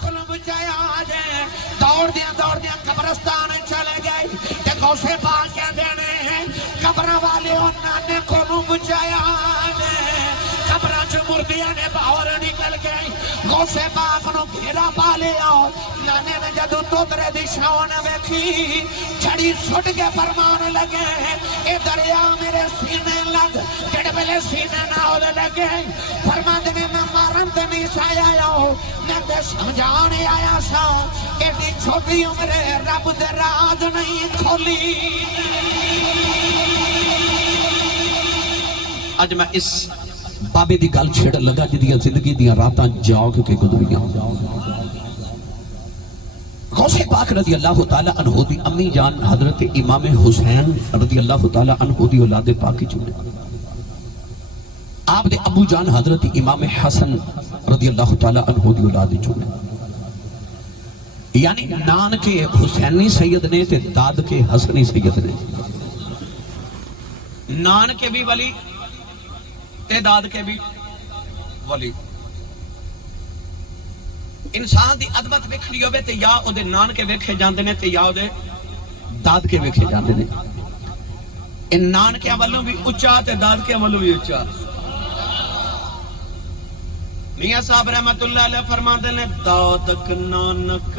کل بچایا جے دوڑ دیا قبرستان چلے گئے تے غوث پاک کیا دینے ہیں قبرہ والے نانے کل بچایا جے قبرہ چ مردیاں نے باہر نکل گئے غوث پاک نو گھیرا پا لیا نانے نے جدو توترے دی شاون ویکھی چھڑی سٹ کے فرمان لگے اے دریا میرے سینے لگ جڑ پہلے سینے نہ ہو لگے فرمان دینے میں مارن تے نہیں سایا میں تے سمجھانے آیا سا ایڈی چھوٹی عمرے رب دے راز نہیں کھولی آج میں اس بابے دی گل چھڑ لگا جدیاں زندگی دیاں راتاں جاگ کے گزریاں غوث پاک رضی اللہ تعالیٰ عنہ دی امی جان حضرت امام حسین رضی اللہ تعالیٰ عنہ دی اولاد پاکی چنے آپ دے ابو جان حضرت امام حسن رضی اللہ تعالیٰ عنہ دی اولاد چنے یعنی نان کے حسینی سید نے تے داد کے حسنی سید نے نان کے بھی ولی تعداد کے بھی ولی انسان دی عظمت ویکھنی ہوے تے یا او دے نان کے ویکھے جاندے نے تے یا او دے داد کے ویکھے جاندے نے ان نان کے عملوں بھی اچا تے داد کے عملوں بھی اچا میاں صاحب رحمت اللہ علیہ فرماندے نے دادک نانک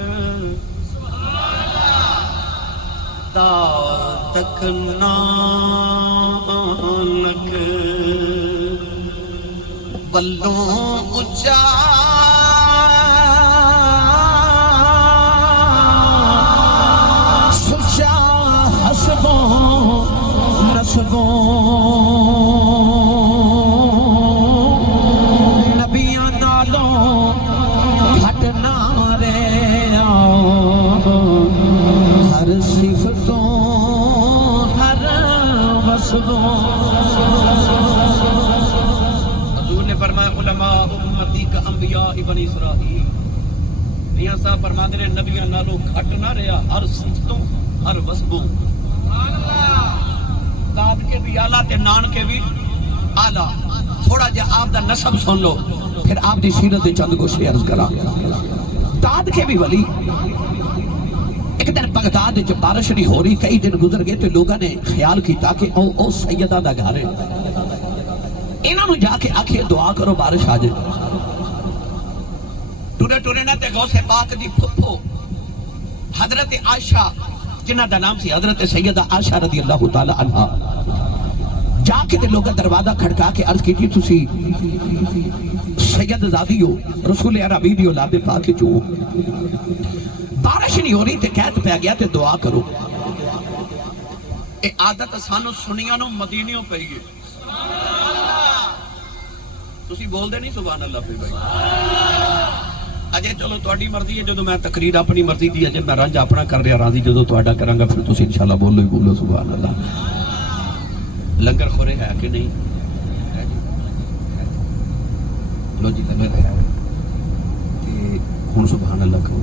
دادک نانک بلوں اچا سچا حسبوں نسبوں نبیاں نالوں گھٹنا رے ہر صفتوں ہر وصفوں فرمایا علماء امتی کا انبیاء ابن اسرائیل میاں صاحب فرماتے ہیں نبیاں نالوں گھٹ نہ رہا ہر صفتوں ہر وصفوں داد کے بھی آلہ تے نان کے بھی آلہ تھوڑا جا آپ دا نسب سن لو پھر آپ دی سیرت چند کو شیئرز کرا داد کے بھی ولی ایک دن بغداد جو بارش نہیں ہو رہی کئی دن گزر گئے تو لوگوں نے خیال کیتا کہ او سیدہ دا گھارے انہوں نے جا کے آکھے دعا کرو بارش آ جائے ٹورے ٹورے نہ تے غوث پاک دی پھپھو حضرت عائشہ جنہ دا نام سی حضرت سیدہ عائشہ رضی اللہ تعالی عنہ جا کے تے لوگا دروازہ کھڑکا کے عرض کی تسی سید زادی ہو رسول عربی دی اولاد پاک جو بارش نہیں ہو رہی تے کہت پہ گیا تے دعا کرو اے عادت سانو سنیاں نو مدینیوں پہی ہے تسی بول دے نہیں سبحان اللہ پہ بھائی اجے چلو تواڈی مرضی ہے جدوں میں تقریر اپنی مرضی دی اجے میں رنج اپنا کر رہا راضی جدوں تواڈا کراں گا پھر تسی انشاءاللہ بولو ہی بولو سبحان اللہ لنگر خورے ہے کہ نہیں لو جی لنگر ہے تے ہن سبحان اللہ کہو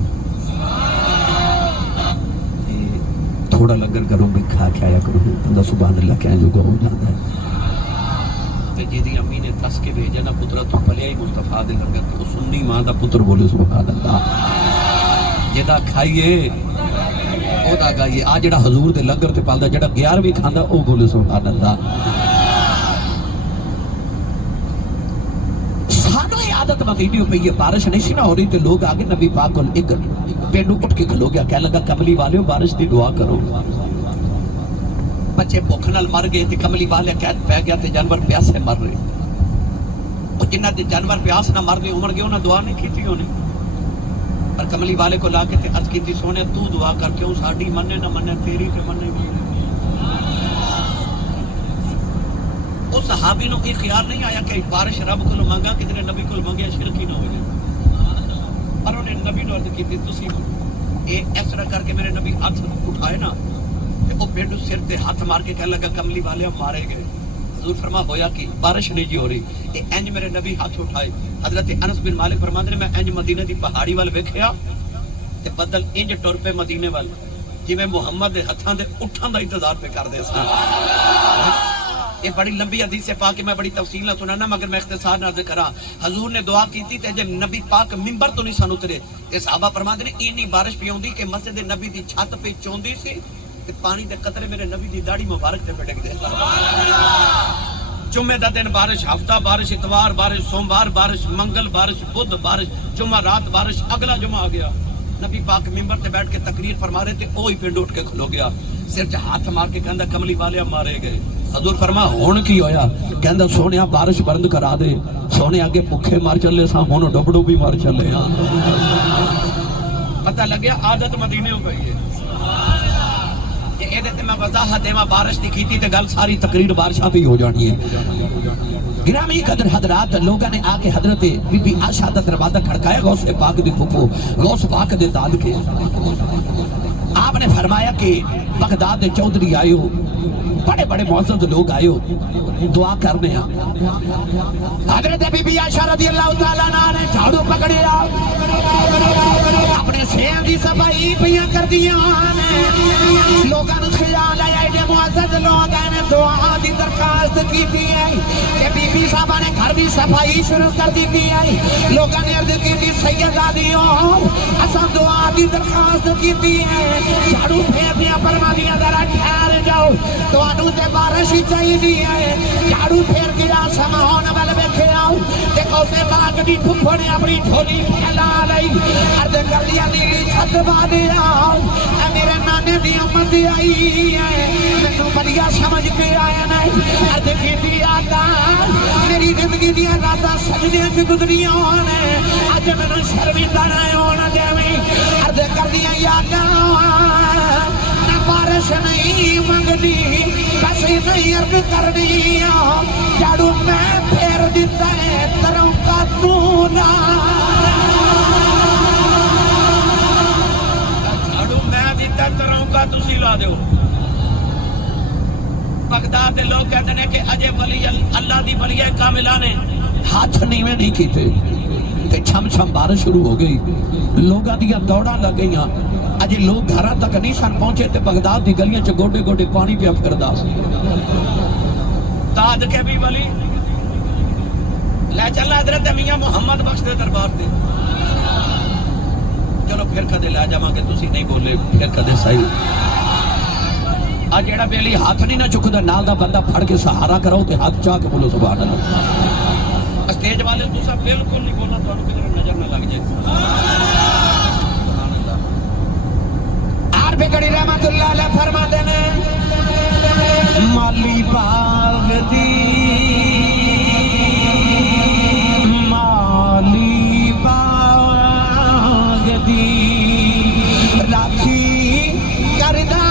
تھوڑا لنگر کرو بھی کھا کے آیا کرو بندہ سبحان اللہ کہنے جو ہو جاتا ہے جیدی امی نے تس کے بھیجا نا پترہ تو پلیا ہی مصطفیٰ دے لنگر کہ وہ سنی ماں دا پتر بولے سبحان اللہ جیدہ کھائیے او دا گائیے آج جڑا حضور دے لنگر تے پالدا جڑا 11ویں کھاندا او بولے سبحان اللہ سانو ہی عادت مدینیوں پہ یہ بارش نہیں سی نہ ہو رہی تے لوگ آگے نبی پاک کو ایک پینڈو اٹھ کے کھلو گیا کہنے لگا کملی والیوں بارش دی دعا کرو بچے بھوکھنال مر گئے تے کملی والے قید پہ گیا تے جانور پیاسے مر رہے اور جنہ دے جانور پیاس نہ مر گئے عمر گئے انہاں دعا نہیں کیتی انہیں پر کملی والے کو لا کے تے عرض کیتی سونے تو دعا کر کیوں ساڈی مننے نہ مننے تیری تے مننے اس صحابی نو یہ خیال نہیں آیا کہ بارش رب کو مانگا کتنے نبی کو مانگیا شرکی نہ ہو جائے پر انہیں نبی نو عرض کیتی تسی اس طرح کر کے میرے نبی ہاتھ اٹھائے نا وہ پینڈو سر تے ہاتھ مار کے کہنے لگا کملی والے مارے گئے حضور فرما ہویا کہ بارش نہیں جی ہو رہی اے انج میرے نبی ہاتھ اٹھائے حضرت انس بن مالک فرماتے ہیں میں انج مدینہ دی پہاڑی وال ویکھیا تے بدل انج ٹر پہ مدینے وال جی میں محمد دے ہتھاں دے اٹھاں دا انتظار پہ کر دے سن یہ بڑی لمبی حدیث سے پاک میں بڑی تفصیل نہ سنانا مگر میں اختصار نہ ذکر کرا. حضور نے دعا کی تھی تے جب نبی پاک ممبر تو نہیں سن اترے تے صحابہ فرماتے نے اینی بارش پی ہوندی کہ مسجد نبی دی چھت پہ چوندی سی تے پانی دے قطرے میرے نبی دی داڑھی مبارک تے پھٹک دے. جمعہ دا دن بارش، ہفتہ بارش، اتوار بارش، سوموار بارش، منگل بارش، بدھ بارش، جمعہ رات بارش. اگلا جمعہ آ گیا نبی پاک ممبر تے بیٹھ کے تقریر فرما رہے تھے. وہی پنڈ اٹھ کے کھلو گیا سر چ ہاتھ مار کے کہندا کملی والے مارے گئے. حضور فرما ہن کی ہویا؟ کہندا سونیا بارش بند کرا دے. سونے اگے بھوکے مر چلے سا ہن ڈبڑو بھی مر چلے ہاں. پتہ لگیا عادت مدینے ہو گئی ہے. یہ میں وضاحت دیواں بارش دی کیتی تے گل ساری تقریر بارشاں پہ ہی ہو جانی ہے. گرامی قدر حضرات لوگوں نے آ کے حضرت بی بی عائشہ دا دروازہ کھڑکایا. غوث پاک دی پھپھو غوث پاک دے داد کے آپ نے فرمایا کہ بغداد چودھری آئے ہو، بڑے بڑے معزز لوگ آئے ہو، دعا کرنے ہیں. حضرت بی بی عائشہ رضی اللہ تعالیٰ عنہ نے جھاڑو پکڑیا اپنے سین دی صفائی پیاں کر دیا. لوگاں نے خیال آیا ایڈے معزز لوگ نے دعا دی درخواست کی تھی کہ بی بی صاحبہ نے گھر بھی صفائی شروع کر دی تھی. لوگاں نے عرض کی تھی سیدادیوں اساں دعا دی درخواست کی تھی جھاڑو پھیر دیا فرما دیا ذرا ٹھہر جاؤ تانوں تے بارش ہی چاہیے ہے. جھاڑو پھیر دیا سماون ول ویکھے آؤ تے غوث پاک دی پھپھو نے اپنی جھولی پھیلا لئی عرض کر دیا نیلی چھت پا دیا اے میرے نانے دی امت آئی ہے مینوں بڑیا سمجھ کے آیا نہیں. عرض کی آقا میری زندگی دیا راتاں سجدے سے گزریاں نے اج مینوں شرمندہ نہ ہونا دیویں. عرض کر دیا آقا نہ بارش نہیں منگنی بس نہیں عرض کرنی جھاڑو میں پھیر دیتا ہے تروں کا تو نہ جھاڑو میں دیتا تروں کا تسی لا دیو. بغداد دے لوگ کہتے ہیں کہ اجے ولی اللہ دی ولی کاملہ نے ہاتھ نیویں نہیں کیتے تے چھم چھم بارش شروع ہو گئی. لوگاں دیا دوڑاں لگ گئیاں. اجے لوگ گھراں تک نہیں سن پہنچے تے بغداد دی گلیاں چ گوڈے گوڈے پانی پیا پھردا. تاج کے بھی ولی لے چلنا حضرت میاں محمد بخش دے دربار تے. چلو پھر کدے لے جاواں گے تسی نہیں بولے پھر کدے صحیح. آج جیڑا بیلی ہاتھ نہیں نہ چکدا نال دا بندہ پھڑ کے سہارا کراؤ تے ہاتھ چاہ کے بولو سبحان اللہ. اسٹیج والے تو سب بالکل نہیں بولنا تھانوں کدھر نظر نہ لگ جائے. سبحان اللہ. عارف گڑی رحمت اللہ علیہ فرماتے ہیں مالی باغ دی مالی باغ دی راکھی کردہ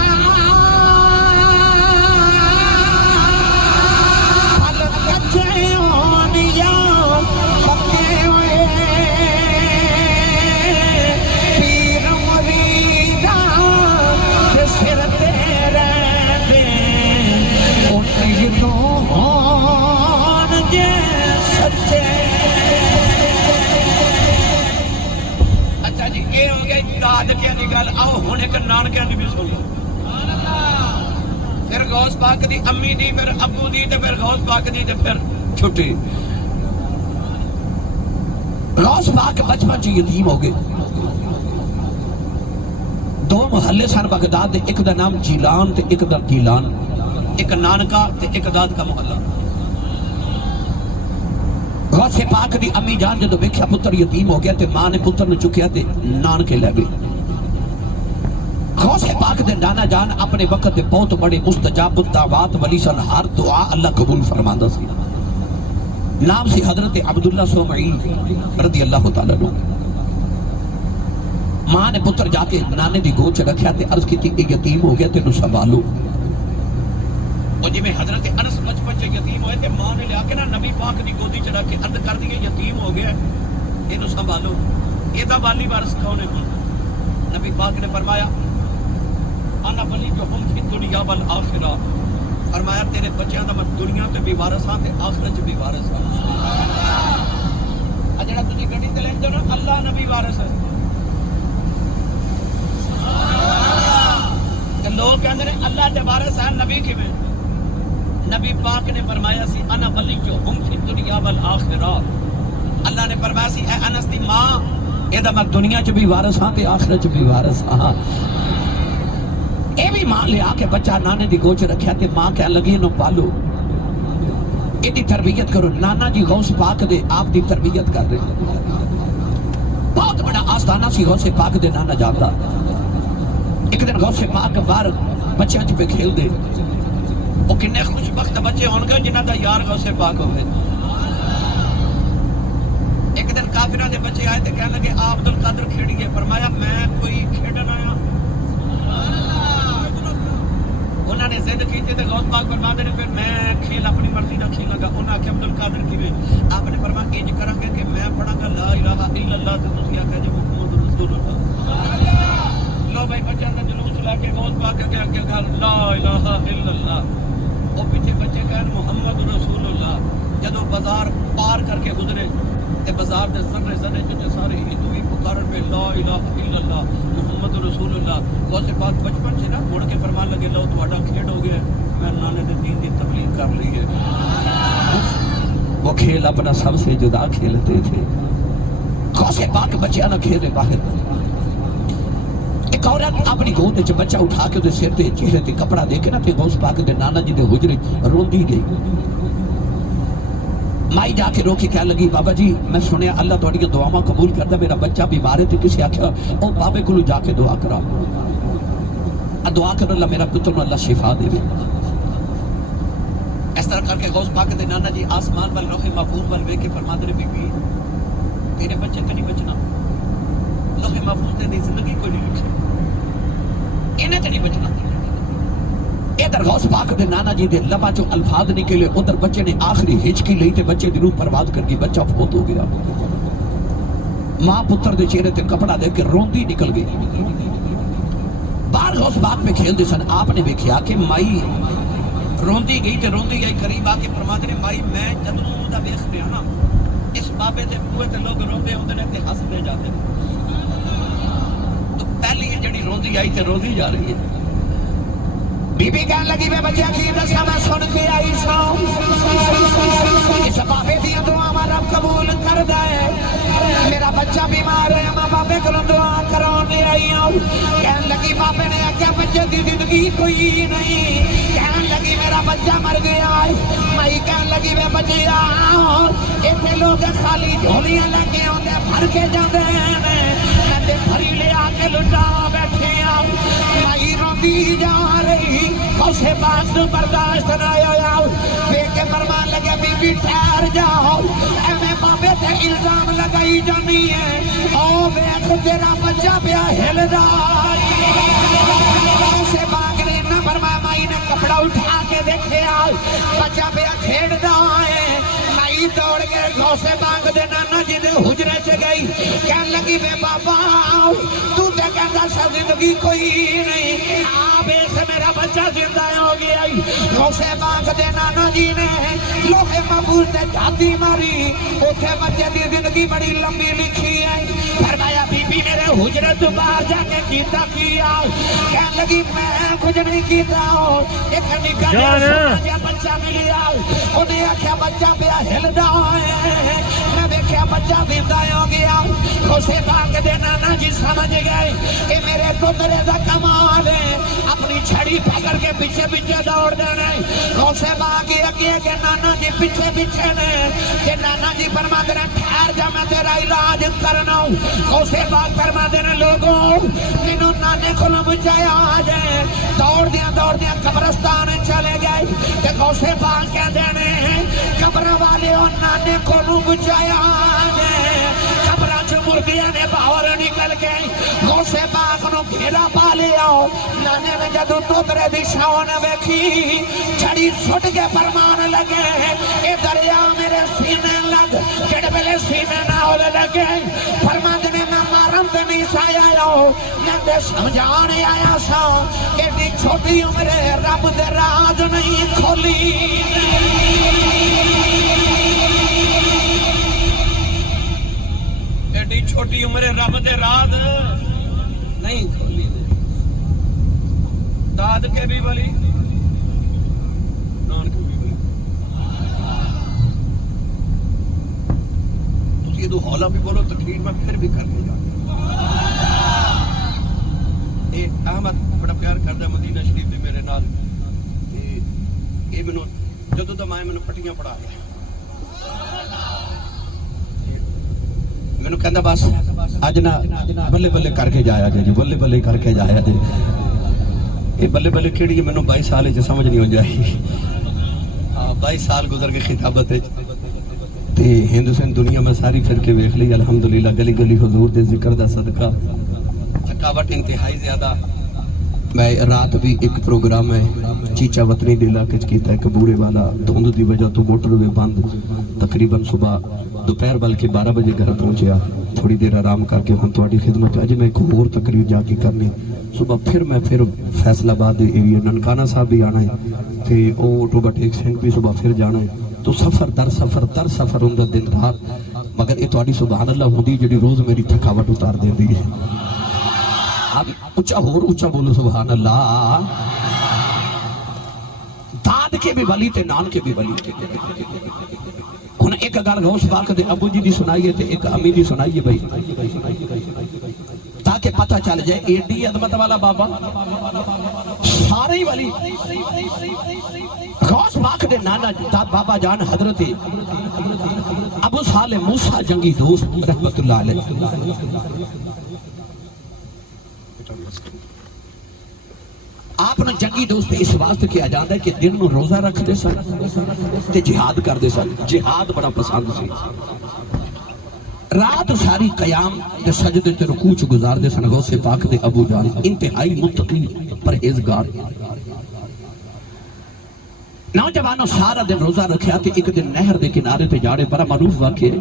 اچھا جی یہ ہو گئی دادکیاں دی گل. آؤ ہن ایک نانکیاں دی بھی سن لو. پھر غوث پاک دی امی دی پھر ابو دی تے پھر غوث پاک دی تے پھر چھٹی. غوث پاک بچپن چ یتیم ہو گئے. دو محلے سن بغداد دے ایک دا نام جیلان تے ایک دا گیلان. ایک نانکا تے ایک داد کا محلہ. غوث پاک دی امی جان جدو ویکھیا پتر یتیم ہو گیا تے ماں نے پتر نے چکیا تے نان کے لے گئی. غوث پاک دے نانا جان اپنے وقت دے بہت بڑے مستجاب الدعوات ولی سن. ہر دعا اللہ قبول فرماندا سی. نام سی حضرت عبداللہ سومعی رضی اللہ تعالیٰ عنہ. ماں نے پتر جا کے نانے دی گود چ رکھیا تے عرض کیتی اے یتیم ہو گیا تے نو سنبھالو. اور جی میں حضرت انس بچپن چ یتیم ہوئے تے ماں نے لیا کے نا نبی پاک دی گودی چ رکھ کے عرض کر دی یتیم ہو گیا اینو سنبھالو. یہ دا والی وارث کون ہے؟ نبی پاک نے فرمایا انا ولی جو ہم فی دنیا والآخرہ. فرمایا تیرے بچیاں دا میں دنیا تے بھی وارث ہاں تے آخرت چ بھی وارث ہاں. اج جڑا تسی گڈی تے لیندے ہو نا اللہ نبی وارث ہے. تے لوگ کہندے نے اللہ دے وارث ہیں نبی کیویں؟ نبی پاک نے فرمایا سی انا ولی جو ہم فی دنیا والآخرہ. اللہ نے فرمایا سی اے انس دی ماں اے دا میں دنیا چ بھی وارث ہاں تے آخرت چ بھی وارث ہاں. اے بھی ماں لے آ کے بچہ نانے دی گوچ رکھیا تے ماں کہن لگی نو پالو ایدی تربیت کرو. نانا جی غوث پاک دے آپ دی تربیت کر رہے ہیں. بہت بڑا آستانہ سی غوث پاک دے نانا جاندا. ایک دن غوث پاک باہر بچیاں چ پہ کھیل دے. وہ کنے خوش بخت بچے ہون گے جنہاں دا یار غوث پاک ہوئے. ایک دن کافرہ دے بچے آئے تے کہنے لگے آپ عبدالقادر کھیڑیے. فرمایا میں کوئی کھیڑن آیا. انہوں نے ضد کی تھی تے غوث پاک فرما دے پھر میں کھیل اپنی مرضی دا کھیلاں گا. انہوں نے آخیا عبدالقادر کیویں؟ آپ نے فرمایا انج کراں گے کہ میں پڑھاں گا لا الہ الا اللہ تے تسی آکھیا جی محمد رسول اللہ. لو بھائی بچوں دا جلوس لا کے غوث پاک کے اگے گل لا الہ الا اللہ. وہ پیچھے بچے کہن محمد رسول اللہ. جدو بازار پار کر کے گزرے تے بازار دے سرے سرے جو سارے ہندو ہی پکارن پہ لا الہ الا اللہ محمد رسول اللہ. غوث پاک بچپن سے نا مڑ کے فرمان لگے لو تہاڈا کھیڈ ہو گیا میں نانے دے دین دی تبلیغ کر لی ہے. وہ کھیل اپنا سب سے جدا کھیلتے تھے. غوث پاک بچیاں نہ کھیلے باہر. ایک عورت اپنی گود وچ بچہ اٹھا کے دے سر تے چہرے تے کپڑا دے کے نا تے غوث پاک دے نانا جی دے حجرے روندی گئی. مائی جا کے روکی کہنے لگی بابا جی میں سنیا اللہ تہاڈیاں دعاواں قبول کردا میرا بچہ بیمار ہے تے کسی آکھیا او بابے کولوں جا کے دعا کرا. دعا کر اللہ میرا پتر نوں اللہ شفا دے. اس طرح کر کے غوث پاک دے نانا جی آسمان وال لوح محفوظ وال ویکھ کے فرماندے نے بی بی تیرے بچے تے نہیں بچنا. لوح محفوظ تے دی زندگی کوئی نہیں لکھی انہیں تے نہیں بچنا. ادھر غوث پاک دے نانا جی دے لبا جو الفاظ نکلے ادھر بچے نے آخری ہچکی لئی تے بچے دی روح پرواز کر کے بچہ فوت ہو گیا. ماں پتر دے چہرے تے کپڑا دے کے روندی نکل گئی. باہر غوث پاک پہ کھیل دے سن. آپ نے دیکھا کہ مائی روندی گئی تے روندی گئی. قریب آ کے فرماتے نے مائی میں جدوں دا ویکھ پیا نا اس بابے دے بوئے تے لوگ روندے ہوندے نے تے ہس دے جاندے نے. تو پہلی جڑی روندی آئی تے روندی جا رہی ہے. بی بی کہنے لگی میں بچہ کی دسا میں سن کے آئی ساں اس بابے دیا دعا رب قبول کر دے. میرا بچہ بیمار ہے میں بابے کو دعا کرانے آئی ہوں. کہنے لگی بابے نے آخیا بچے دی زندگی کوئی نہیں. کہنے لگی میرا بچہ مر گیا ہے. میں کہنے لگی میں بچے اتنے لوگ خالی جھولیاں لے کے آتے بھر کے جاتے ہیں میں بھری لے آ کے لٹا بیٹھے آؤ. میں روندی جا رہی غوث پاک تو برداشت نہ ہویا. دیکھ کے فرمان لگے بی بی ٹھہر جاؤ ایویں بابے تے الزام لگائی جانی ہے. او ویکھ تیرا بچہ پیا ہلدا. غوث پاک نے نہ فرمایا. مائی نے کپڑا اٹھا کے دیکھیا بچہ پیا کھیڈدا ہے. مائی دوڑ کے غوث پاک دے نانا جی دے حجرے چ گئی. کہنے لگی بے بابا تو تے کہندا سا زندگی کوئی نہیں. آپ اس میرا بچہ زندہ ہو گیا. غوث پاک دے نانا جی نے لوح محفوظ تے جھاتی ماری. اوتھے بچے دی زندگی بڑی لمبی لکھی ہے. فرمایا بی بی میرے حجرے تو باہر جا کے کیتا کیا. کہنے لگی میں کچھ نہیں کیتا. ایک نکا جا بچہ ملیا. انہیں آخیا بچہ پیا ہلدا ہے. میں دیکھا بچہ زندہ ہو گیا. غوث پاک دے نانا جی سمجھ گئے کہ میرے پترے دا کمال ہے. اپنی چھڑی پکڑ کے پیچھے پیچھے دوڑ دینا. غوث پاک اگے کے نانا جی پیچھے پیچھے نے. کہ نانا جی فرما دینا ٹھہر جا میں تیرا علاج کرنا. غوث پاک فرما دینا لوگوں مینوں نانے کو بچایا آ جائے. دوڑ دیا قبرستان چلے گئے. کہ غوث پاک کہہ دینے قبر والے نانے کو بچایا آ جائے. قبر چ مرغیاں نے باہر نکل کے غوث پاک نو گھیرا پا لیا. نانے نے جدو توترے دی شاون ویکھی چھڑی سٹ کے فرمان لگے اے دریا میرے سینے لگ. جڑ ویلے سینے نہ ہولے لگے فرمان نے میں مارم تے نہیں سایا میں تے سمجھانے آیا سا کہ ایڈی چھوٹی عمرے رب دے راز نہیں کھولی. ایڈی چھوٹی عمرے رب دے راز نہیں کھولی. داد کے بھی ولی نانک بھی ولی جدو ہولا بھی بولو تقریر میں پھر بھی کر کے جاؤں. احمد بڑا پیار کردا مدینہ شریف دے میرے نال. یہ مینوں جدوں دا میں مینوں پٹیاں پڑھا گیا. مینوں کہندا بس اج نہ بلے بلے کر کے جایا جی بلے بلے کر کے جایا جی. یہ بلے بلے کیڑی ہے مینوں 22 سال وچ سمجھ نہیں ہو جائی. 22 سال گزر کے خطابت تے ہندوستان دنیا میں ساری پھر کے ویکھ لی الحمدللہ. گلی گلی حضور دے ذکر دا صدقہ. تھکاوٹ انتہائی زیادہ. میں رات بھی ایک پروگرام ہے چیچا وطنی دے علاقے چ کیتا ہے کبوڑے والا. دھند دی وجہ تو موٹر وے بند. تقریباً صبح دوپہر بلکہ 12 بجے گھر پہنچیا. تھوڑی دیر آرام کر کے ہم تہاڈی خدمت اج میں ایک اور تقریر جا کے کرنی. صبح پھر میں فیصل آباد ایریا ننکانہ صاحب بھی آنا ہے تے او ٹوبا ٹیک سنگھ بھی صبح پھر جانا ہے. تو سفر در سفر ہوندا دن رات. مگر یہ تہاڈی سبحان اللہ ہوندی جڑی روز میری تھکاوٹ اتار دیندی ہے. اونچا بولو سبحان اللہ. داد کے بھی ولی تے نان کے بھی ولی. ہن ایک گل غوث پاک دے ابو جی دی سنائیے تے ایک امی دی سنائیے بھائی تاکہ پتہ چل جائے ایڈی عظمت والا بابا سارے ہی ولی. غوث پاک دے نانا بابا جان حضرت ابو صالح موسیٰ جنگی دوست رحمت اللہ علیہ. آپ نے جنگی دوست اس واسطے کیا جاندہ ہے کہ دن میں روزہ رکھ دے سن تے جہاد کر دے سن. جہاد بڑا پسند سی. رات ساری قیام تے سجدے تے رکوع چ گزار دے سن. غوث پاک دے ابو جان انتہائی متقی پرہیزگار. نوجوانوں سارا دن روزہ رکھیا تے ایک دن نہر دے کنارے تے جاڑے بڑا معروف واقعہ.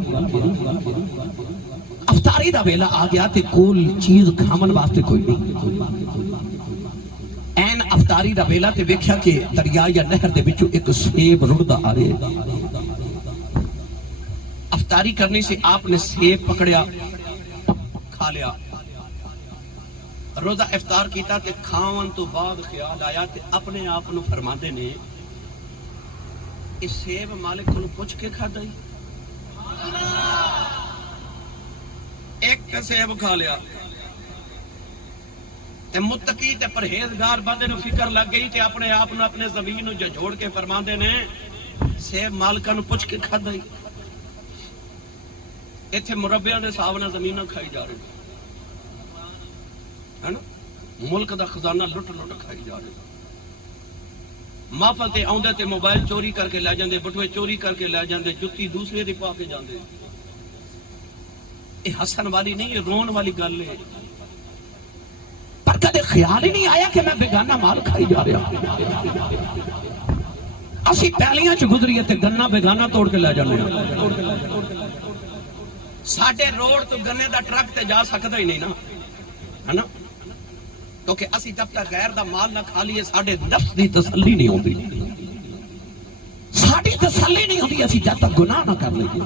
افطاری دا ویلا آ گیا تے کول چیز کھامن واسطے کوئی نہیں. این افطاری دا ویلا تے ویکھیا کہ دریا یا نہر دے وچوں ایک سیب رڑدا آ رہے. افطاری کرنے سے آپ نے سیب پکڑیا کھا لیا. روزہ افطار کیتا تے کھاون تو بعد خیال آیا تے اپنے آپ نو فرماندے نے اس سیب مالک کو پوچھ کے کھادا ہی. ایک سیب کھا لیا تے متقی تے پرہیزگار بندے نو فکر لگ گئی تے اپنے آپ نو اپنے زمین نو جھوڑ کے فرماندے نے سیب مالکاں نو پوچھ کے کھادا ہی. ایتھے مربیاں دے حساب نال زمیناں کھائی جا رہی ہے نا. ملک دا خزانہ لٹ کھائی جا رہی. محفل تے آوندے تے موبائل چوری کر کے لے جاندے, بٹوے چوری کر کے لے جاندے, جُتی دوسرے دی پا کے جاندے. یہ ہسن والی نہیں, یہ رون والی گل ہے. پر کدے خیال ہی نہیں آیا کہ میں بیگانہ مال کھائی جا رہا. اسی پہلیاں چ گزری تے گنا بیگانہ توڑ کے لے جانے. ساڈے روڈ تو گنے دا ٹرک تے جا سکدا ہی نہیں نا, ہے نا. کیونکہ اسی جب تک غیر دا مال نہ کھا لیے ساڈے نفس دی تسلی نہیں ہوندی. ساڈی تسلی نہیں ہوندی اسی جب تک گناہ نہ کر لئیے.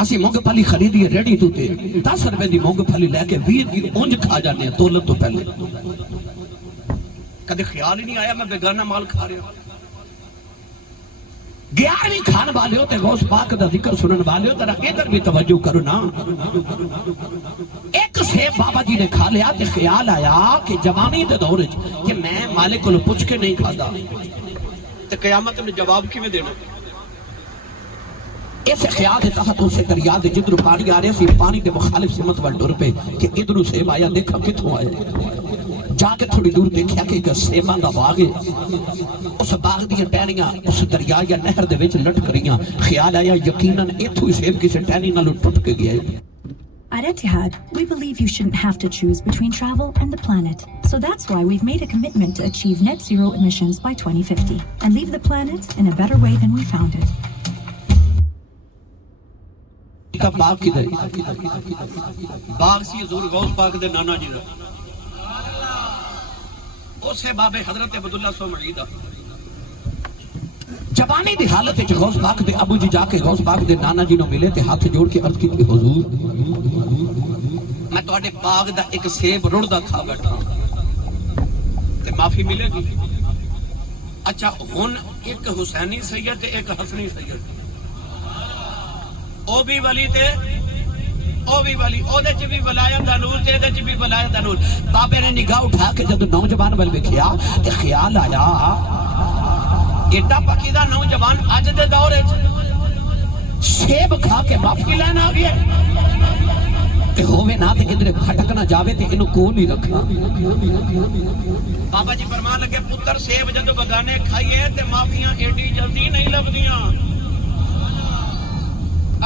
اسی مونگ پھلی خریدیے ریڈی تو تے 10 روپے دی مونگ پھلی لے کے 20 دی اونج کھا جانے ہیں تولت تو پہلے. کدے خیال ہی نہیں آیا میں بیگانہ مال کھا رہا. 11ویں کھان والے ہو تے غوث پاک دا ذکر سنن والے ہو ترہ ادھر بھی توجہ کرو نا. ایک سیب بابا جی نے کھا لیا تے خیال آیا کہ جوانی دے دور کہ میں مالک کو پوچھ کے نہیں کھادا تے قیامت میں جواب کی میں دینا. ایسے خیال کے تحت اسے دریا دے جدرو پانی آ رہے سی, پانی دے مخالف سمت وال ڈور پہ کہ ادھرو سیب آیا, دیکھا کتوں آیا. جا کے تھوڑی دور دیکھیا کہ ایک سیباں دا باغ ہے. اس باغ دیاں ٹہنیاں اس دریا یا نہر دے وچ لٹ کریاں. خیال آیا یقیناً ایتھوں ہی سیب کسے ٹہنی نالوں ٹوٹ کے گیا ہے. At Etihad, we believe you shouldn't have to choose between travel and the planet. So that's why we've made a commitment to achieve net zero emissions by 2050 and leave the planet in a better way than we found it. باغ کدھر باغ سی حضور غوث پاک دے نانا جی دا, اسے باب حضرت عبداللہ سو معیدہ. جوانی دی حالت ہے غوث پاک دے ابو جی جا کے غوث پاک دے نانا جی نو ملے تے ہاتھ جوڑ کے عرض کی حضور میں تواڈے باغ دا ایک سیب رڑدا کھا بیٹھا تے معافی ملے گی. اچھا ہن ایک حسینی سید تے ایک حسنی سید, او بھی ولی تے او بھی ولی، او دے چ بھی ولایت دا نور تے دے چ بھی ولایت دا نور. بابے نے نگاہ اٹھا کے جب نوجوان ول ویکھیا تے خیال آیا ایڈا پکیدہ نوجوان اج دے دور وچ سیب کھا کے معافی لینا آ گیا تے ہووے نہ تے کدھر پھٹک نہ جاوے تے اینو کول ہی رکھنا. بابا جی فرمان لگے پتر سیب جدو بگانے کھائیے تے معافیاں ایڈی جلدی نہیں لبدیاں.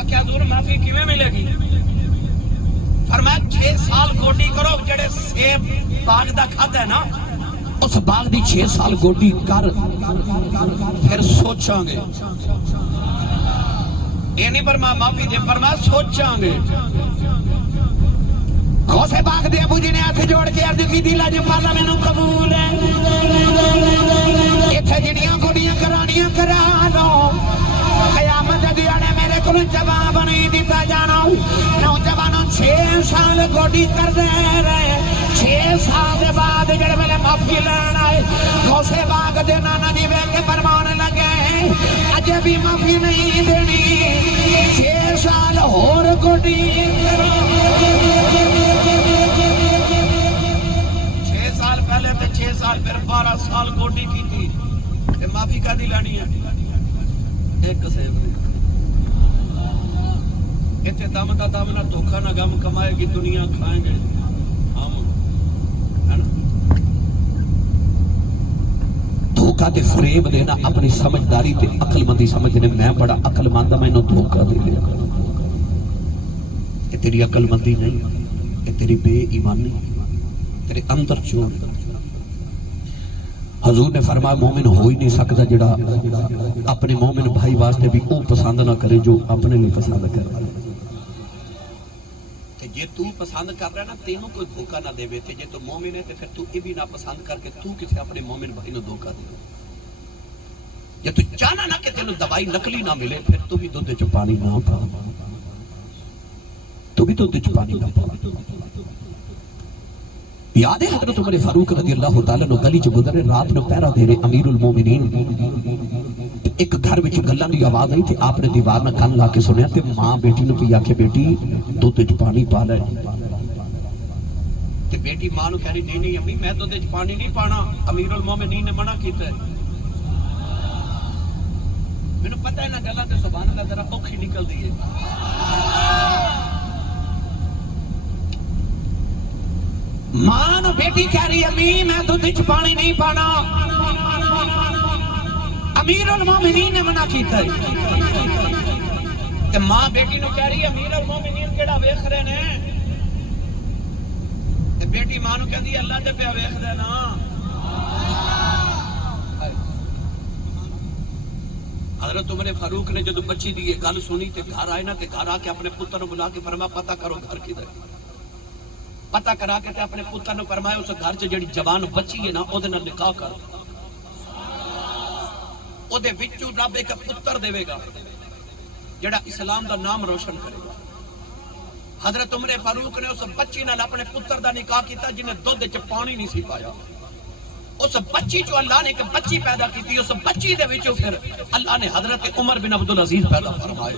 کیا دور معافی کیویں ملے گی؟ فرمایا 6 سال گوڈی کرو. جڑے سیب باغ دا کھادا ہے نا اس باغ دی 6 سال گوڈی کر پھر سوچاں گے. یہ نہیں فرمایا معافی دے، فرمایا سوچاں گے. غوث پاک دے ابو جی نے ہاتھ جوڑ کے عرض کی دل اج پالا مینوں قبول ہے. ایتھے جڑیاں گوڈیاں کرانیاں کرا لو، قیامت دیانے میرے کو جواب نہیں دیتا جانا. نوجوانوں 6 سال گوڈی کر دے رہے، 6 سال دے بعد جڑے ویلے معافی لین آئے غوث پاک دے نانا جی ویکھ کے فرمان لگے اجے بھی معافی نہیں دینی، 6 سال ہور گوڈی کرو. 6 سال پہلے تے 6 سال پھر 12 سال گوڈی کی تھی تے معافی کا دی لانی ہے. ایک سے اتنے دم کا دم نہ دھوکھا نہ غم کمائے گی دنیا کھائیں گے ہم، ہے نا. دھوکا تے فریب دینا اپنی سمجھداری تے عقل مندی سمجھنے میں بڑا عقل مند میں نو دھوکا دے لیا. یہ تیری عقل مندی نہیں، یہ تیری بے ایمانی، تیرے اندر چور. حضور نے فرمایا مومن ہو ہی نہیں سکتا جڑا اپنے مومن بھائی واسطے بھی وہ پسند نہ کرے جو اپنے لیے پسند کرے. جے تو پسند کر رہا ہے نا تینوں کوئی دھوکا نہ دے. جے تو مومن ہے تو پھر تو یہ بھی نہ پسند کر کے تو کسی اپنے مومن بھائی نو دھوکا دے. جے تو چاہنا نہ کہ تینوں دوائی نکلی نہ ملے پھر تو بھی دودھ چ پانی نہ پا، تو بھی دودھ چ پانی نہ پا. یاد ہے حضرت عمر فاروق رضی اللہ تعالیٰ نو گلی چ گزرے رات نو پہرا دے رہے امیر المومنین. ایک گھر وچ گلاں دی آواز آئی تے آپ نے دیوار نہ کان لا کے سنیا تے ماں بیٹی نو پی آکھے بیٹی دودھ وچ پانی پا لے. تے بیٹی ماں نو کہہ رہی نہیں نہیں امی میں دودھ وچ پانی نہیں پانا، امیر المومنین نے منع کیتا ہے. مینوں پتہ ہے نا گلاں تے سبحان اللہ ذرا اوکھی نکلدی ہے. ماں نو بیٹی کہہ رہی امی میں دودھ وچ پانی نہیں پانا، امیر المومنین نے منع کیتا ہے. تے ماں بیٹی نو کہہ رہی امیر المومنین کیڑا ویکھ رہے نے؟ تے بیٹی ماں نو کہندی اللہ تے پیا ویکھ دے نا. حضرت عمر فاروق نے جدو بچی دی یہ گل سنی تے گھر آئے نا تے گھر آ کے اپنے پتر نو بلا کے فرمایا پتہ کرو گھر کدھر. پتہ کرا کے تے اپنے پتر نو فرمایا اس گھر چ جڑی جوان بچی ہے نا او دے نال نکاح کر، او دے وچوں رب ایک پتر دے گا جڑا اسلام دا نام روشن کرے گا. حضرت عمر فاروق نے اس بچی نال اپنے پتر دا نکاح کیتا جنہیں دودھ وچ پانی نہیں سی پایا. اس بچی جو اللہ نے ایک بچی پیدا کی، اس بچی دے وچوں پھر اللہ نے حضرت عمر بن عبدالعزیز پیدا فرمائے.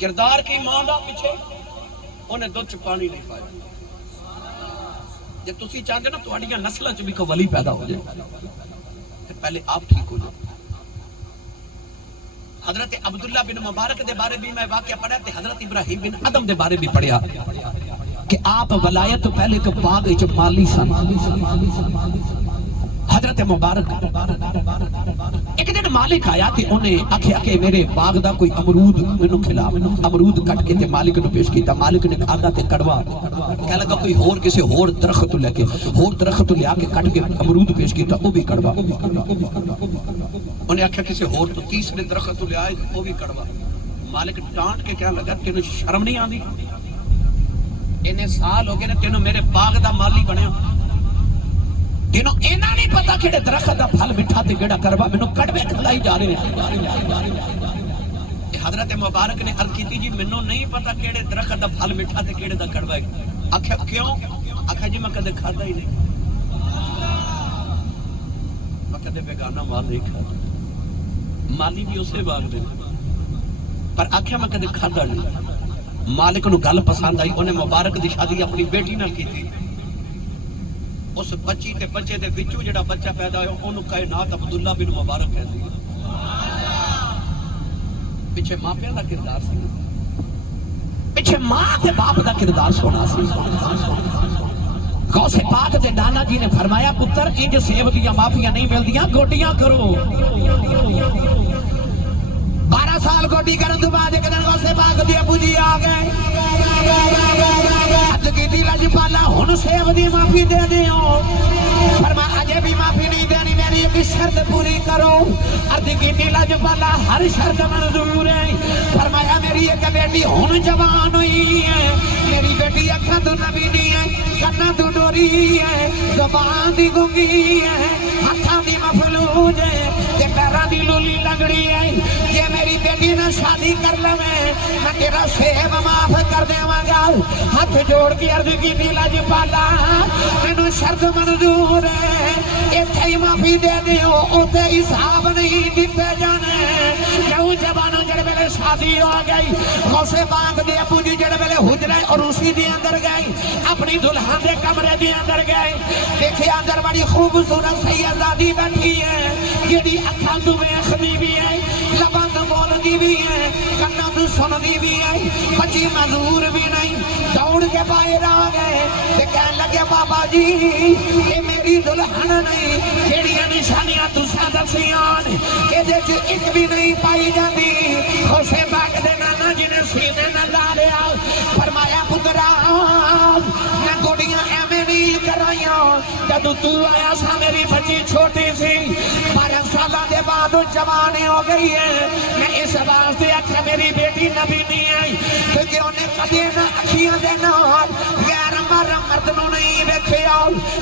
کردار کی ماں دا پیچھے انہیں دودھ چ پانی نہیں پایا. جے تسی چاہتے نا تہاڈیاں نسلاں چ بھی کوئی ولی پیدا ہو جائے پھر پہلے آپ ٹھیک ہو جائے. حضرت عبداللہ بن مبارک دے بارے بھی میں واقعہ پڑھا تے حضرت ابراہیم بن ادم دے بارے بھی پڑھیا کہ آپ ولایت تو پہلے کہ باغ وچ مالی سن. حضرت مبارک ایک دن مالک آیا تے انہیں آکھیا کہ میرے باغ دا کوئی امرود مینوں کھلا. امرود کٹ کے تے مالک نو پیش کیتا. مالک نے کھادا تے کڑوا کہہ لگا کوئی ہور کسی ہور درخت لے کے ہور درخت لے آ کے کٹ کے امرود پیش کیتا وہ بھی کڑوا. انہیں آکھیا کسی ہور تو تیسرے درخت لے آئے وہ بھی کڑوا. مالک ڈانٹ کے کہنے لگا تینوں شرم نہیں آندی؟ انہیں سال ہو گئے نے تینوں میرے باغ دا مالی بنیا، تینوں اینا نہیں پتا کیڑے درخت دا پھل مٹھا تے کیڑا کڑوا مینوں کڑوے کھلائی جا رہے ہیں. حضرت مبارک نے عرض کیتی جی مینوں نہیں پتا کیڑے درخت دا پھل مٹھا تے کیڑے دا کڑوا ہے. آکھیا کیوں؟ آکھیا جی میں کدے کھادا ہی نہیں، میں کدے بیگانہ مال نہیں کھادا. مالی بھی اسے باغ دے پر آکھیا میں کدے کھادا نہیں. مالک نو گل پسند آئی, انہیں مبارک دی شادی اپنی بیٹی نال کی تھی. اس بچی تے بچے دے وچوں جڑا بچہ پیدا ہویا اونوں کائنات عبداللہ بن مبارک کہندی ہے. پیچھے ماں پیو دا کردار سی, پیچھے ماں تے باپ دا کردار سونا سی. غوث پاک دے نانا جی نے فرمایا پتر انج سیب دیاں معافیاں نہیں ملدیاں, گوڈیاں کرو. 12 سال گوڈی کرن تو بعد ایک دن غوث پاک دی ابو جی آ گئے. عرض کیتی لجپالا ہن سیب دی معافی دے دیو. فرمایا اجے بھی معافی نہیں دینی, میری ایک شرط پوری کرو. عرض کیتی لجپالا ہر شرط منظور ہے. فرمایا میری ایک بیٹی ہن جوان ہوئی ہے, میری بیٹی اکھاں تو نبی نہیں ہے, کنا تو ڈوری ہے, زبان دی گنگی ہے, ہتھاں دی مفلوج ہے, تے پیراں دی لولی لنگڑی ہے. جے میری بیٹی نہ شادی کر لویں میں تیرا سیب معاف کر دیواں گا. ہاتھ جوڑ کے عرض کیتی لجپالا مینوں شرط منظور ہے, ایتھے ہی معافی دے دیو, اوتے حساب نہیں دتے جانے. نوجوانوں جڑے ویلے شادی ہو گئی, غوث پاک دے ابو جی جڑے ویلے حجرے عروسی دے اندر گئے, اپنی دلہن دے کمرے دے اندر گئے, دیکھے اندر بڑی خوبصورت سیدادی بیٹھی ہے, جڑی اکھاں تو ویکھدی بھی ہے, لباں تو بولدی بھی ہے, کنا تو سندی بھی ہے, بچی معذور بھی نہیں. دوڑ کے باہر آ گئے تے کہن لگے بابا جی یہ میری دلہن نہیں, جڑیاں نشانیاں تساں دسیاں ایدے چ ایک بھی نہیں پائی جاندی. غوث پاک دے نانا جی نے سینے نال لا لیا. فرمایا پترا میں گوڑیاں ایویں نہیں کرائیاں, جدو تو آیا سا میری بچی چھوٹی سی, 12 سالاں دے بعد جوان ہو گئی ہے. میں اس واسطے آکھیا میری بیٹی نبی نہیں ہے کیونکہ انہیں کدے نہ اکھیاں دے نال غیر مرد نو نہیں ویکھیا.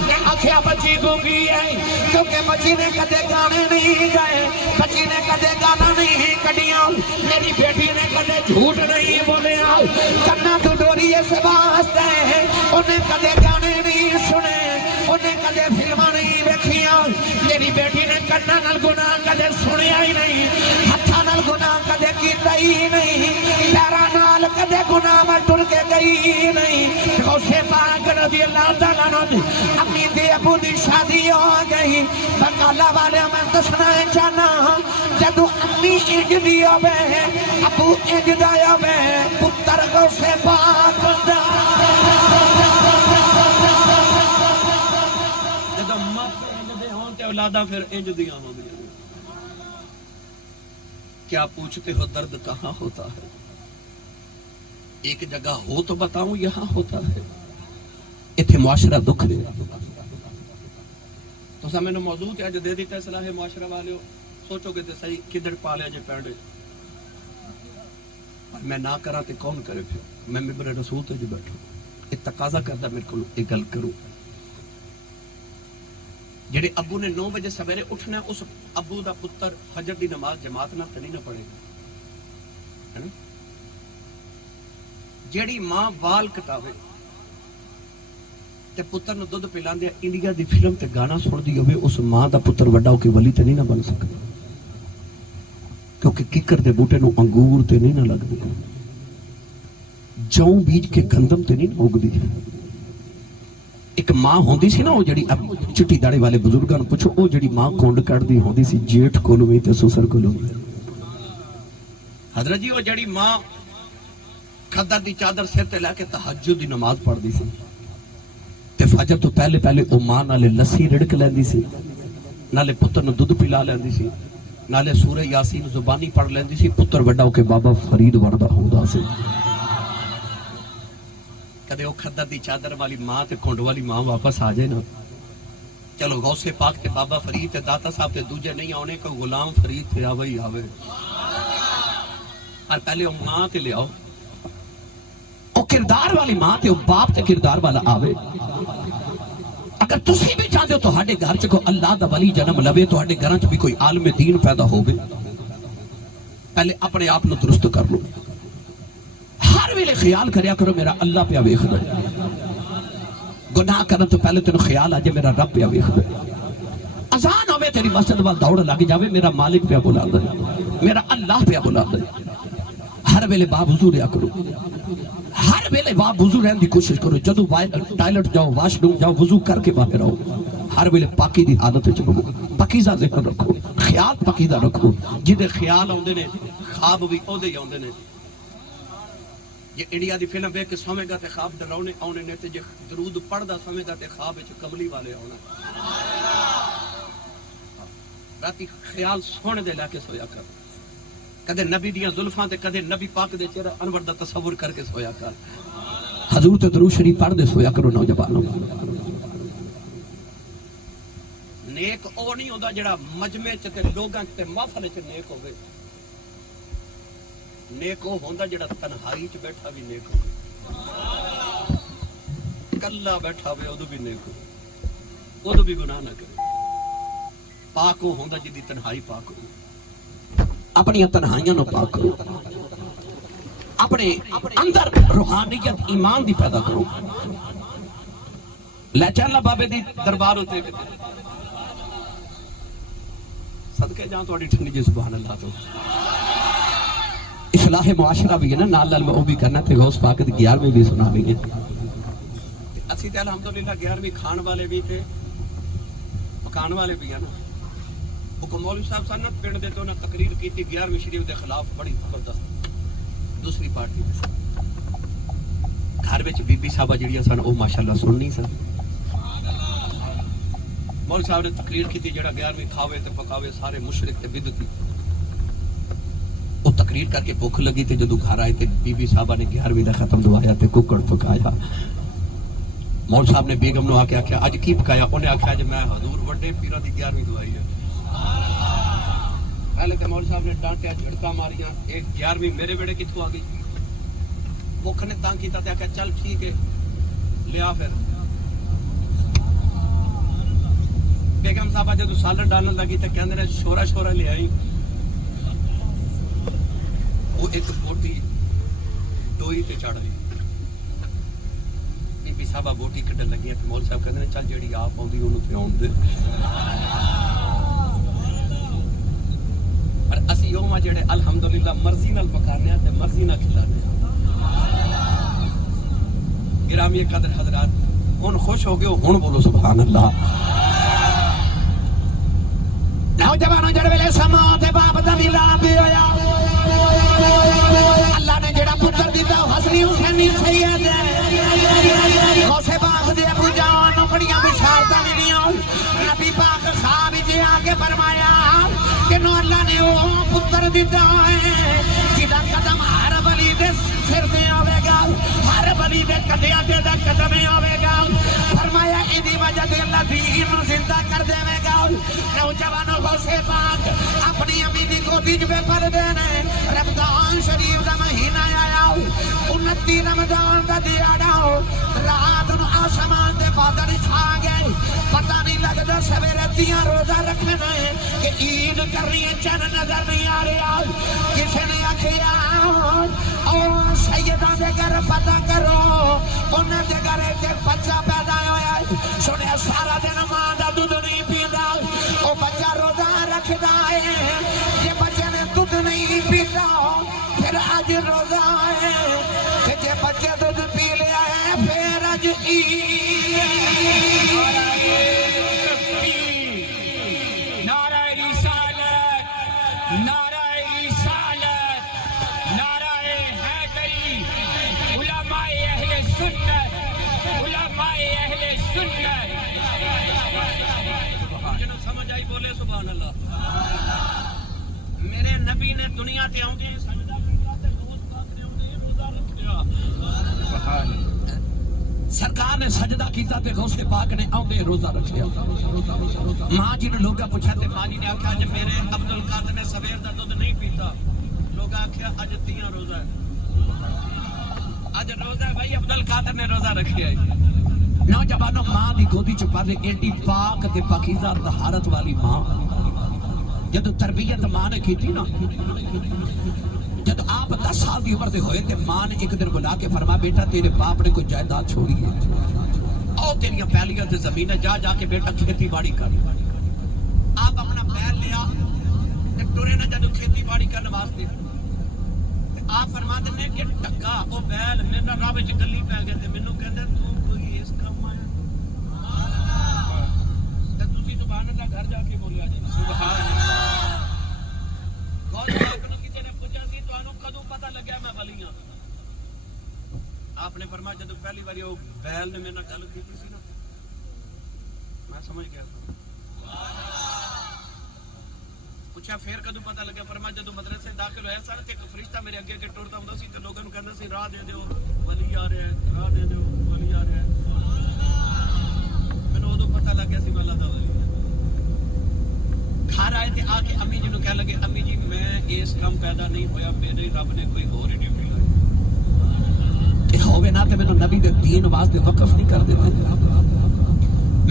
میں آکھیا بچی گونگی ہے کیونکہ بچی نے کدے گانے نہیں گائے, بچی نے کدے گانا نہیں کڈیاں, میری بیٹی نے کدے جھوٹ نہیں بولیا. کنا تو ڈوری اس واسطے انہیں کدے گانے نہیں سنے, انہیں کدے فلماں نہیں ویکھیاں. میری بیٹی نے کنا نال گناہ کدے سنیا ہی نہیں, ہتھاں نال گناہ کدے کیتا ہی نہیں, پیراں نال کدے گناہ میں ٹر کے گئی نہیں. غوث پاک رضی اللہ تعالیٰ عنہ اپنی دے ابو دی شادی ہو گئی. بنگالہ والے میں دسنا چاہنا جدو امی انج دی ہوے ابو انج دا ہوے, پتر غوث پاک دا جدو ماپے انج دے ہون تے اولاداں پھر انج دیاں ہوں گی. کیا پوچھتے ہو درد کہاں ہوتا ہے, ایک جگہ ہو تو بتاؤں یہاں ہوتا ہے. اتھے معاشرہ دکھ دے تو سا میں نے موضوع تے اج دے دیتا ہے صلاح معاشرہ والے ہو, سوچو گے تے صحیح کدھر پالے جے پیڑے, اور میں نہ کرا تے کون کرے. پھر میں ممبر رسول تے جو بیٹھوں ایک تقاضا کردا میرے کو ایک گل کروں. جڑے ابو نے 9 بجے سویرے اٹھنا ہے, اس ابو دا پتر فجر دی نماز جماعت نہ نہیں نہ پڑھے گا, ہے نا. جیڑی ماں وال کٹاوے تے پتر نو دودھ پلاندے انڈیا دی فلم تے گانا سن دی ہوئے, اس ماں دا پتر وڈا ہو کے ولی تے نہیں نہ بن سکتا, کیونکہ ککر دے بوٹے نو انگور تے نہیں نہ لگ دی, جوں بیج کے گندم تے نہیں اگ دی. ایک ماں ہوندی سی نا, وہ جڑی چٹی داڑے والے بزرگاں نو پوچھو, وہ جڑی ماں کونڈ کٹ دی ہوندی سی جیٹھ کولوں وی تے سسر کولوں. حضرت جی وہ جڑی ماں کھدر دی چادر سر تے لے کے تہجد دی نماز پڑھ دی سی, تے فجر تو پہلے پہلے او ماں نالے لسی رڑک لیندی سی, نالے پتر نو دودھ پلا لیندی سی, نالے سورہ یاسین زبانی پڑھ لیندی سی. پتر وڈا ہو کے بابا فرید وردا ہوندا سی. کدے او کھدر دی چادر والی ماں تے کھنڈ والی ماں واپس آ جائے نا, چلو غوث پاک تے بابا فرید تے داتا صاحب تے دوجے نہیں آنے, کوئی غلام فرید تے آوے ہی آوے, اور پہلے او ماں تے لے آؤ, او کردار والی ماں تے او باپ تے کردار والا آوے. اگر تسی بھی چاہتے ہو تو ہاڑے گھر چکو اللہ دا ولی جنم لوے, تو ہاڑے گھران چ بھی کوئی عالم دین پیدا ہوگے, پہلے اپنے آپ نو درست کر لو. ہر ویلے خیال کریا کرو میرا اللہ پہ ویکھ دے, گناہ کرن تو پہلے تینوں خیال آجے میرا رب پہ ویکھ دے. اذان ہوئے تیری مسجد وال دوڑ لگ جاوے, میرا مالک پہ بلا دے, میرا اللہ پہ بلا دے. ہر ویلے باوضو رہا کرو، ہر ویلے باوضو رہن دی کوشش کرو. جدو ٹائلٹ جاؤ، واش روم جاؤ، وضو کر کے باہر آؤ. ہر ویلے پاکی دی حالت وچ رہو، پاکیزہ ذہن رکھو، خیال پاکیزہ رکھو. جدے خیال آندے نے خواب بھی اودے ہی آندے نے. یہ انڈیا دی فلم ویکھ کے سویں گا تے خواب ڈراونے آنے نے، تے جے درود پڑھدا سویں گا تے خواب وچ کملی والے آنا. راتی خیال سونے دے لا کے سویا کر، کدے نبی دیاں زلفاں تے کدے نبی پاک دے چہرہ انور دا تصور کر کے سویا کر. حضور تے درود شریف پڑھ دے سویا کرو نوجوانوں. نیک او نہیں ہوندا جڑا مجمع چ تے لوگاں تے محفل چ نیک ہوے. نیک او ہوندا جڑا تنہائی چ بیٹھا بھی نیک ہوے، کلا بیٹھا ہوے اودوں بھی نیک ہوے، اودوں بھی گناہ نہ کرے. پاک او ہوندا جدی تنہائی پاک ہو. اپنی تنہائیاں نو پاک کرو، اپنے اندر روحانیت ایمان دی پیدا کرو. لے چل بابے دی دربار ہوتے صدقے جان تھوڑی ٹھنڈی جی سبحان اللہ. تو اصلاح معاشرہ بھی ہے نا، نال نال وہ بھی کرنا تے غوث پاک دی 11ویں بھی سنا بھی ہے. اسی تے الحمدللہ 11ویں کھان والے بھی تھے، پکان والے بھی ہیں نا. وہ مولوی صاحب سن پنڈ دے تو تقریر کی تھی 11ویں شریف دے خلاف بڑی زبردست. دوسری پارٹی گھر وچ بی بی صاحبہ جڑیاں سن وہ ماشاءاللہ سننی سن. مولوی صاحب نے تقریر کی تھی جڑا 11ویں کھاوے تے پکاوے سارے مشرک تے بدعتی. وہ تقریر کر کے بھوک لگی تے جدوں گھر آئے تے بی بی صاحبہ نے 11ویں دا ختم دوایا تے ککڑ پکایا. مولوی صاحب نے بیگم نو آکے آکھیا اج کی پکایا؟ انہیں آکھیا جی میں حضور وڈے پیراں دی 11ویں دوائی ہے. پہلے تے مولوی صاحب نے ڈانٹیا جھڑکا ماریاں، ایک 11ویں میرے بیڑے کتھوں آ گئی؟ بھوک نے تانگ کیتا تے آکھیا چل ٹھیک ہے لیا. پھر بیگم صاحبہ جدوں سالن ڈالن لگی تے کہندے نے شورا شورا لے آئی. وہ ایک بوٹی ڈوئی تے چڑھ گئی. بی بی صاحبہ بوٹی کڈن لگی تے مولوی صاحب کہندے نے چل جیڑی آپ آوندی اونوں تے آون دے. پر اسی یوم جڑے الحمدللہ مرضی نال پکانے تے مرضی نال کھلانے. گرامی قدر حضرات ہن خوش ہو گئے ہن بولو سبحان اللہ. نوجوانوں جڑ ویلے سما تے باپ دا ملاد ہویا، اللہ نے جڑا پتر دیتا حسنی حسینی سید غوث پاک دے ابو جان بڑیاں بشارتاں ملیاں. نبی پاک خواب وچ آ کے فرمایا کہ نو اللہ نے وہ پتر دیتا ہے جدا قدم ہر ولی دے سر تے آوے گا، ہر ولی دے کدیاں تے دا قدم آوے گا. فرمایا ایدی وجہ تے اللہ دین نو زندہ کر دے گا. نوجوانوں غوث پاک اپنی امی دی گودی وچ پر دینے. رمضان شریف دا مہینہ آیا، 29 رمضان دا دیہڑا، رات نو آسمان دے بادل چھا گئے. پتہ نہیں لگدا سویرے تیاں روزہ رکھنا ہے کہ عید کرنی ہے، چن نظر نہیں آ رہا. کسی نے آکھیا او سیداں دے گھر پتہ کرو انہاں دے گھر ایک بچہ پیدا ہویا ہے. سنیا سارا دن ماں دا دودھ نہیں پیندا، او بچہ روزہ رکھدا ہے. جے بچے نے دودھ نہیں پیتا پھر اج روزہ ہے، کہ جے بچے دودھ پی لیا ہے پھر اج عید. نعرہ رسالت، نعرہ رسالت، نعرہ حیدری. علماء اہل سنت، علماء اہل سنت. جنہوں سمجھ آئی بولے سبحان اللہ. میرے نبی نے دنیا تے آؤں گے سجدہ کیتا تے غوث پاک نے آؤں گے روزہ رکھیا. سرکار نے سجدہ کیتا تے غوث پاک نے آؤں گے روزہ رکھیا. ماں جی نے لوگا پوچھا تے ماں جی نے آکھا جب میرے عبدالقادر نے سویر دا دودھ نہیں پیتا. لوگا آکھیا اج تیاں روزہ ہے، اج روزہ ہے بھائی عبدالقادر نے روزہ رکھیا ہے. نوجوانوں ماں دی گودی چ پالے ایڈی پاک تے پاکیزہ طہارت والی ماں. جدو تربیت ماں نے کی تھی نا، جب آپ 10 سال دی عمر دے ہوئے تے ماں نے ایک دن بلا کے فرما بیٹا تیرے باپ نے کوئی جائیداد چھوڑی ہے، اور تیریاں پہلیاں تے زمین جا جا کے بیٹا کھیتی باڑی کر. آپ اپنا پیر لیا تے ٹرے نہ جدو کھیتی باڑی کرنے واسطے آپ فرماتے ہیں کہ ٹکا وہ بیل میرا راہ وچ گلی پی گئے تے مینوں کہندا تو کوئی اس کام آیا تے تسی سبحان اللہ گھر جا کے بولیا جی سبحان اللہ کون نے کسی نے پوچھا سی تانوں کدوں پتہ لگیا میں ولی ہاں آپ نے فرمایا جب پہلی بار وہ بیل نے میرے نال گل کیتی سی نا میں سمجھ گیا پوچھا پھر کدوں پتہ لگا فرمایا جدوں مدرسے داخل ہویا سر تے ایک فرشتہ میرے اگے اگے ٹردا ہوندا سی تے لوگاں نوں کہندا سی راہ دے دیو ولی آ رہا ہے راہ دے دیو ولی آ رہا ہے مینوں اودوں پتہ لگ گیا سی میں اللہ دا ولی گھر آئے تے آ کے امی جی نوں کہن لگے امی جی میں اس کام پیدا نہیں ہویا میرے رب نے کوئی اور ہی ڈیوٹی لائی تے ہووے نا تے مینوں نبی دے دین واسطے وقف نہیں کر دیندے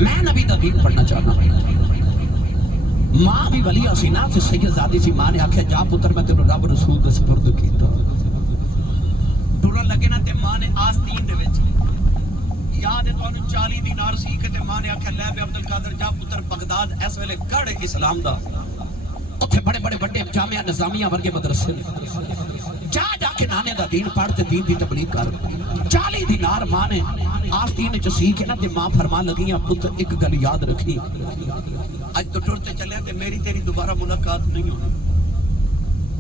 میں نبی دا دین پڑھنا چاہنا ماں بھی ولی سی نا تے سید زادی سی ماں نے آکھیا جا پتر میں تینوں رب رسول دے سپرد کیتا ٹرن لگے نا تے ماں نے آستین دے وچ یاد ہے تانوں 40 دینار سی کہ تے ماں نے آکھیا لے بے عبد القادر جا پتر بغداد اس ویلے گڑھ اسلام دا اوتھے بڑے بڑے بڑے جامعہ نظامیہ ورگے مدرسے جا جا کے نانے دا دین پڑھ تے دین دی تبلیغ کر 40 دینار ماں نے آستین چ سی کے نا تے ماں فرمان لگیاں پتر ایک گل یاد رکھی اج تو ٹرتے چلے تے میری تیری دوبارہ ملاقات نہیں ہونی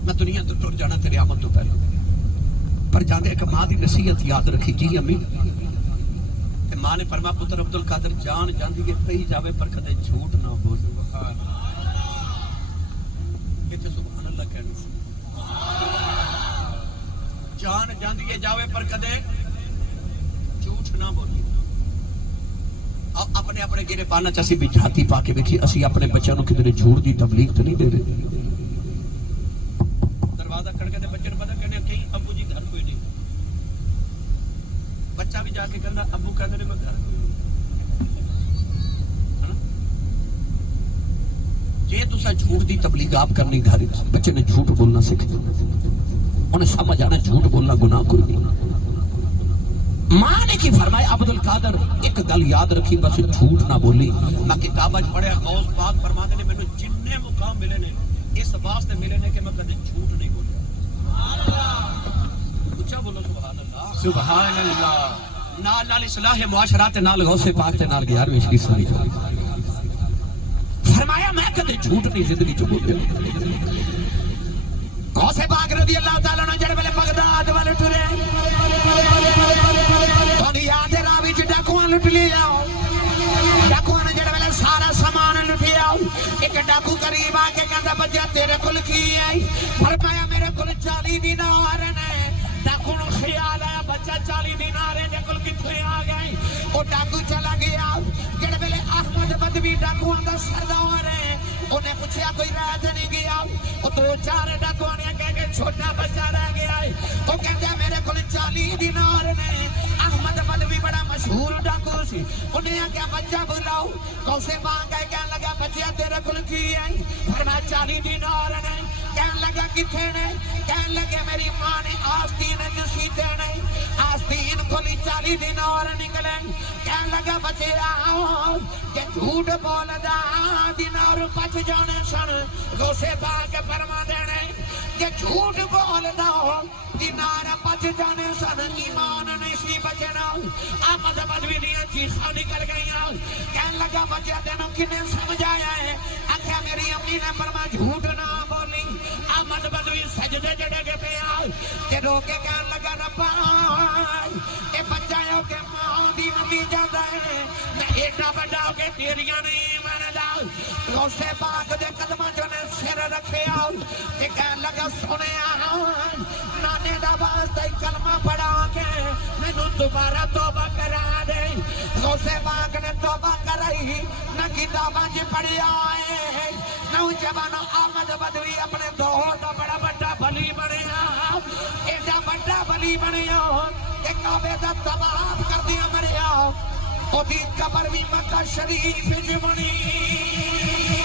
میں دنیا تو ٹر جانا تیری آمد تو پہلے پر جاندے ایک ماں دی نصیحت یاد رکھی جی امی تے ماں نے فرمایا پتر عبد القادر جان جاندی ہے پئی جاوے پر کدے جھوٹ نہ بول یہ تے سبحان اللہ کہنی سی جان جاندی ہے جاوے پر کدے جھوٹ نہ بولی اپنے اپنے گرے پانا چاسی بھی جھاتی پا کے دیکھی اسی اپنے بچوں کو کدھر جھوٹ دی تبلیغ تو نہیں دے رہے دروازہ کھڑکے تے بچے نوں پتہ کہنے کہیں ابو جی گھر کوئی نہیں بچہ بھی جا کے کہندا ابو کہندے نے میں گھر کوئی نہیں جے تساں جھوٹ دی تبلیغ آپ کرنی گھر بچے نے جھوٹ بولنا سیکھ انہیں سمجھ آنا جھوٹ بولنا گناہ کوئی نہیں ماں نے کی فرمایا عبد القادر ایک گل یاد رکھی بس جھوٹ نہ بولی میں کتابہ پڑھیا غوث پاک فرماتے نے مینوں جننے مقام ملے نے اس واسطے ملے نے کہ میں کدے جھوٹ نہیں بولیا اونچا بولو سبحان اللہ سبحان اللہ نال نال اصلاح معاشرات نال غوث پاک تے نال 11ویں شریف ساری فرمایا میں کدے جھوٹ نہیں زندگی چ بولیا غوث پاک رضی اللہ تعالی عنہ جڑے ویلے بغداد والے ٹرے یاد راوی چ ڈاکواں لٹ لیا ڈاکواں نے جڑے ویلے سارا سامان لٹیا ایک ڈاکو قریب آ کے کہندا بچہ تیرے کول کی ہے فرمایا میرے کول 40 دینار نے ڈاکو نوں خیال آیا بچہ 40 دینار دے کول کتھے آ گئے او ڈاکو چلا گیا جڑے ویلے احمد بدوی ڈاکواں دا سردار ہے انہیں پوچھا کوئی رہ نہیں گیا وہ 2-4 ڈاکواں نے کہہ کے چھوٹا بچہ رہ گیا ہے وہ کہندا میرے کول 40 دینار نے احمد بدوی بڑا مشہور ڈاکو سی انہیں آکھیا بچہ بلاؤ کوسے بانگ گئے کہنے لگا بچہ تیرے کول کی ہے فرمایا 40 دینار نے کہنے لگا کتھے نے کہنے لگے میری ماں نے آستین جسیتے نے آستین کھولی 40 دینار نکلے کہنے لگا بچے آؤ کہ جھوٹ بولدا دینار بچ جانے سن غوثے پاک فرما دینے کہ جھوٹ بولدا دینار بچ جانے سن ایمان نہیں سی بچنا احمد بدوی دیاں چیخاں نکل گئیاں کہنے لگا بچہ تینوں کنے سمجھایا ہے آکھیا میری امی نے فرمایا جھوٹ نہ بولی احمد بدوی سجدے جڑے کے پیا تے رو کے کہنے لگا ربا اے بچہ ہے کہ ماں دی امی جاندا ہے میں ایڈا بڑا ہو کے تیریاں نہیں مندا غوث پاک دے قدماں چ نے سر رکھیا تے کہنے لگا سنیا نانے دا واسطے کلمہ پڑھا کے مینوں دوبارہ توبہ کرا دے غوث پاک نے توبہ کرائی نہ کتاباں چ پڑھیا ہے نوجوان احمد بدوی اپنے دور دا بڑا بڑا بلی بنیا ایڈا بڑا بلی بنیا کہ کعبے دا طواف کردیا مریا او دی قبر بھی مکہ شریف وچ بنی